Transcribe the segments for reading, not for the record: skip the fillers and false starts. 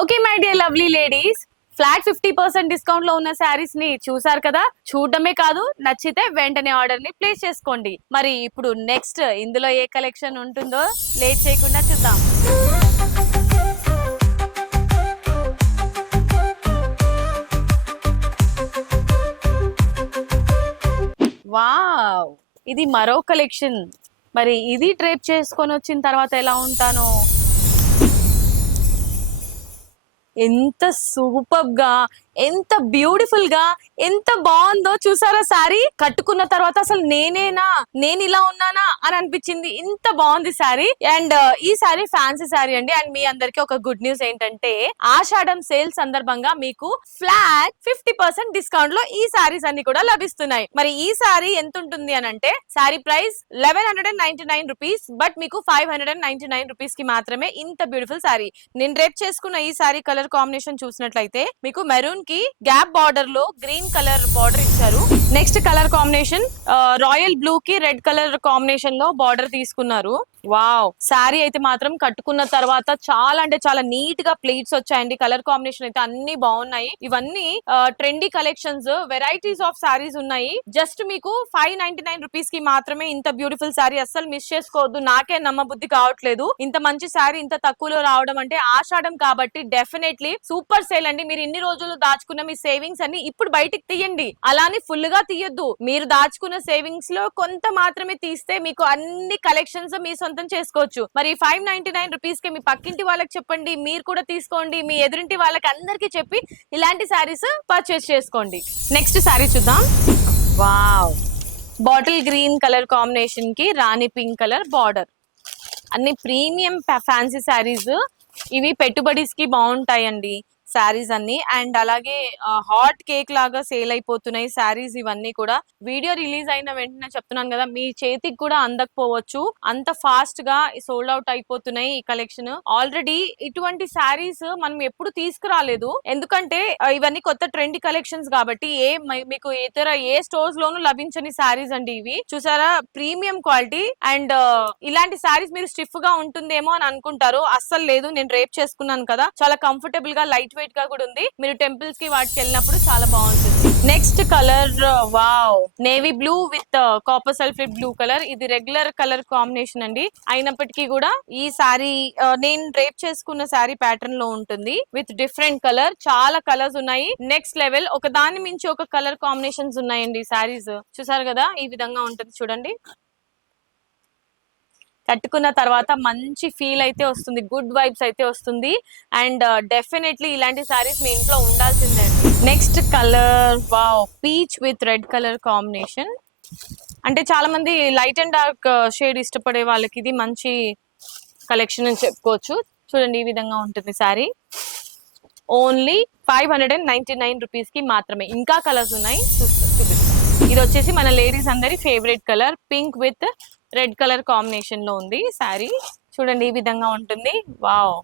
Okay my dear lovely ladies, flat 50% discount లో ఉన్న శారీస్ ని చూసారు కదా. చూడడమే కాదు, నచ్చితే వెంటనే ఆర్డర్ ని ప్లేస్ చేసుకోండి. మరి ఇప్పుడు నెక్స్ట్ ఇందులో ఏ కలెక్షన్ ఉంటుందో లేట్ చేయకుండా చూద్దాం. వావ్, ఇది మరో కలెక్షన్. మరి ఇది డ్రేప్ చేసుకొని వచ్చిన తర్వాత ఎలా ఉంటానో. ఎంత సూపర్ గా, ఎంత బ్యూటిఫుల్ గా, ఎంత బాగుందో చూసారా. శారీ కట్టుకున్న తర్వాత అసలు నేను ఇలా ఉన్నానా అని అనిపించింది. ఇంత బాగుంది శారీ. అండ్ ఈ శారీ ఫ్యాన్సీ శారీ అండి. అండ్ మీ అందరికి ఒక గుడ్ న్యూస్ ఏంటంటే, ఆషాఢం సేల్ సందర్భంగా మీకు ఫ్లాట్ 50% డిస్కౌంట్ లో ఈ శారీస్ అన్ని కూడా లభిస్తున్నాయి. మరి ఈ శారీ ఎంత ఉంటుంది అని అంటే, శారీ ప్రైస్ 1199 రూపీస్, బట్ మీకు 599 రూపీస్ కి మాత్రమే ఇంత బ్యూటిఫుల్ శారీ. నేను రేప్ చేసుకున్న ఈ శారీ కలర్ కాంబినేషన్ చూసినట్లయితే మీకు మెరూన్ కి గ్యాప్ బార్డర్ లో గ్రీన్ కలర్ బార్డర్ ఇచ్చారు. Next colour combination royal blue కి రెడ్ కలర్ కాంబినేషన్ లో బార్డర్ తీసుకున్నారు. వావ్, శారీ అయితే మాత్రం కట్టుకున్న తర్వాత చాలా అంటే చాలా నీట్ గా ప్లేట్స్ వచ్చాయండి. కలర్ కాంబినేషన్ అయితే అన్ని బాగున్నాయి. ఇవన్నీ trendy collections, varieties of saris ఉన్నాయి. జస్ట్ మీకు 599 రూపీస్ కి మాత్రమే ఇంత బ్యూటిఫుల్ శారీ. అస్సలు మిస్ చేసుకోవద్దు. నాకే నమ్మబుద్ధి కావట్లేదు, ఇంత మంచి శారీ ఇంత తక్కువలో రావడం అంటే. ఆషాఢం కాబట్టి డెఫినెట్లీ సూపర్ సేల్ అండి. మీరు ఇన్ని రోజులు దాచుకున్న మీ సేవింగ్స్ అన్ని ఇప్పుడు బయటికి తీయండి. అలానే ఫుల్ గా తీయొద్దు. మీరు దాచుకున్న సేవింగ్స్ లో కొంత మాత్రమే తీస్తే మీకు అన్ని కలెక్షన్స్ మీ సొంతం చేసుకోవచ్చు. మరి 599 రూపీస్ కి మీ పక్కింటి వాళ్ళకి చెప్పండి, మీరు కూడా తీసుకోండి. మీ ఎదురింటి వాళ్ళకి అందరికి చెప్పి ఇలాంటి శారీస్ పర్చేస్ చేసుకోండి. నెక్స్ట్ శారీ చూద్దాం. Wow, bottle green colour combination కి రాణి పింక్ కలర్ బార్డర్. అన్ని ప్రీమియం ఫ్యాన్సీ శారీస్. ఇవి పెట్టుబడిస్ కి బాగుంటాయండి శారీస్ అన్ని. అండ్ అలాగే హాట్ కేక్ లాగా సేల్ అయిపోతున్నాయి శారీస్ ఇవన్నీ కూడా. వీడియో రిలీజ్ అయిన వెంటనే చెప్తున్నాను కదా, మీ చేతికి కూడా అందకపోవచ్చు, అంత ఫాస్ట్ గా సోల్డ్ అవుట్ అయిపోతున్నాయి ఈ కలెక్షన్. ఆల్రెడీ ఇటువంటి శారీస్ మనం ఎప్పుడు తీసుకురాలేదు, ఎందుకంటే ఇవన్నీ కొత్త ట్రెండ్ కలెక్షన్స్ కాబట్టి. మీకు ఇతర ఏ స్టోర్స్ లోనూ లభించని శారీస్ అండి ఇవి. చూసారా, ప్రీమియం క్వాలిటీ. అండ్ ఇలాంటి శారీస్ మీరు స్టిఫ్ గా ఉంటుందేమో అని అనుకుంటారు, అస్సలు లేదు. నేను రేప్ చేసుకున్నాను కదా, చాలా కంఫర్టబుల్ గా లైట్ వెయిట్ గా కూడా ఉంది. మీరు టెంపుల్స్ కి వాటికి వెళ్ళినప్పుడు చాలా బాగుంటుంది. Next colour, wow, navy blue with copper sulphate blue colour. ఇది రెగ్యులర్ కలర్ కాంబినేషన్ అండి. అయినప్పటికీ కూడా ఈ శారీ నేను రేప్ చేసుకున్న శారీ ప్యాటర్న్ లో ఉంటుంది విత్ డిఫరెంట్ కలర్. చాలా కలర్స్ ఉన్నాయి, నెక్స్ట్ లెవెల్. ఒక దాని మించి ఒక కలర్ కాంబినేషన్స్ ఉన్నాయండి శారీస్. చూసారు కదా, ఈ విధంగా ఉంటుంది చూడండి. కట్టుకున్న తర్వాత మంచి ఫీల్ అయితే వస్తుంది, గుడ్ వైబ్స్ అయితే వస్తుంది. అండ్ డెఫినెట్లీ ఇలాంటి శారీస్ మీ ఇంట్లో ఉండాల్సిందే అండి. Next colour, wow, peach with red colour combination. అంటే చాలా మంది లైట్ అండ్ డార్క్ షేడ్ ఇష్టపడే వాళ్ళకి ఇది మంచి కలెక్షన్ అని చెప్పుకోవచ్చు. చూడండి, ఈ విధంగా ఉంటుంది శారీ. ఓన్లీ 599 రూపీస్ కి మాత్రమే. ఇంకా కలర్స్ ఉన్నాయి, చూపిస్తాను. ఇది వచ్చేసి మన లేడీస్ అందరి favourite colour, pink with red colour combination లో ఉంది శారీ. చూడండి, ఈ విధంగా ఉంటుంది. వావ్,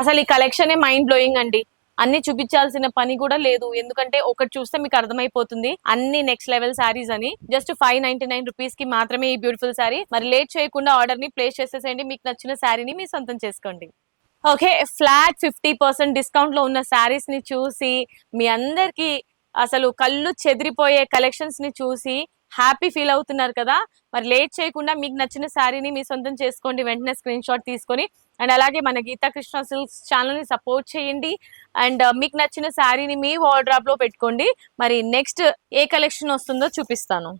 అసలు ఈ కలెక్షన్ మైండ్ బ్లోయింగ్ అండి. అన్ని చూపించాల్సిన పని కూడా లేదు, ఎందుకంటే ఒకటి చూస్తే మీకు అర్థమైపోతుంది అన్ని నెక్స్ట్ లెవెల్ శారీస్ అని. జస్ట్ 599 రూపీస్ కి మాత్రమే ఈ బ్యూటిఫుల్ శారీ. మరి లేట్ చేయకుండా ఆర్డర్ ని ప్లేస్ చేసేసేయండి. మీకు నచ్చిన శారీని మీ సొంతం చేసుకోండి. ఓకే, ఫ్లాట్ 50% డిస్కౌంట్ లో ఉన్న శారీస్ ని చూసి మీ అందరికి అసలు కళ్ళు చెదిరిపోయే కలెక్షన్స్ ని చూసి హ్యాపీ ఫీల్ అవుతున్నారు కదా. మరి లేట్ చేయకుండా మీకు నచ్చిన శారీని మీ సొంతం చేసుకోండి, వెంటనే స్క్రీన్ షాట్ తీసుకొని. అండ్ అలాగే మన గీతా కృష్ణ సిల్క్స్ ఛానల్ ని సపోర్ట్ చేయండి. అండ్ మీకు నచ్చిన శారీని మీ వార్డ్రాబ్ లో పెట్టుకోండి. మరి నెక్స్ట్ ఏ కలెక్షన్ వస్తుందో చూపిస్తాను.